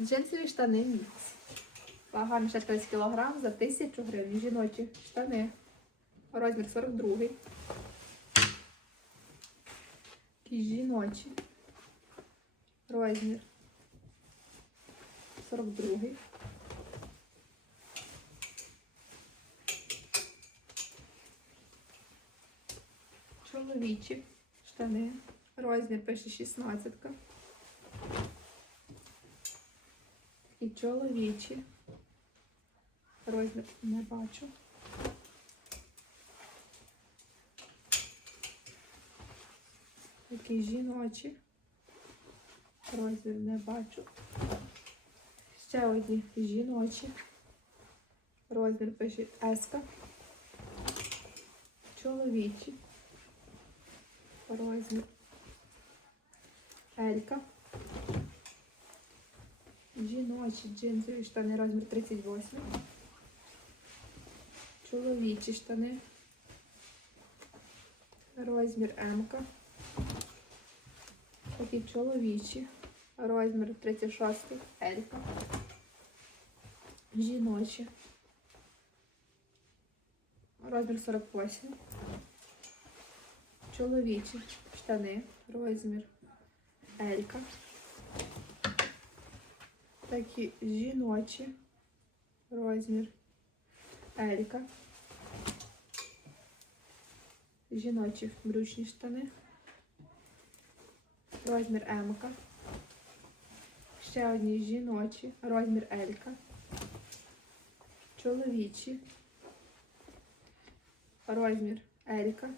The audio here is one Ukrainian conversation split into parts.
Джинсові штани мікс. Вага міша 30 кг за 1000 гривень. Жіночі штани. Розмір 42. Такі жіночі. Розмір 42. Чоловічі штани. Розмір пише 16. І чоловічі. Розмір не бачу. Такі жіночі. Розмір не бачу. Ще одні жіночі. Розмір пише еска. Чоловічі. Розмір. Елька. Жіночі джинсові штани розмір 38. Чоловічі штани. Розмір М. Такі чоловічі. Розмір 36. Елька. Жіночі. Розмір 48. Чоловічі штани. Розмір Елька. Такі жіночі. Розмір Елька. Жіночі брючні штани. Розмір М. Ще одні жіночі. Розмір Елька. Чоловічі. Розмір Елька.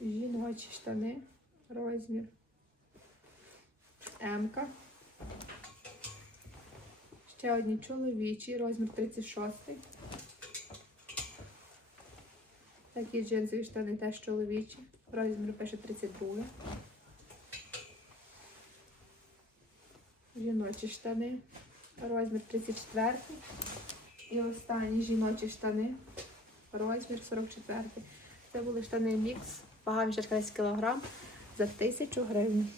Жіночі штани. Розмір М-ка. Ще одні чоловічі, розмір 36. Такі джинсові штани теж чоловічі. Розмір пише 32. Жіночі штани. Розмір 34. І останні жіночі штани. Розмір 44. Це були штани мікс. Вага 10 кг за 1000 гривень.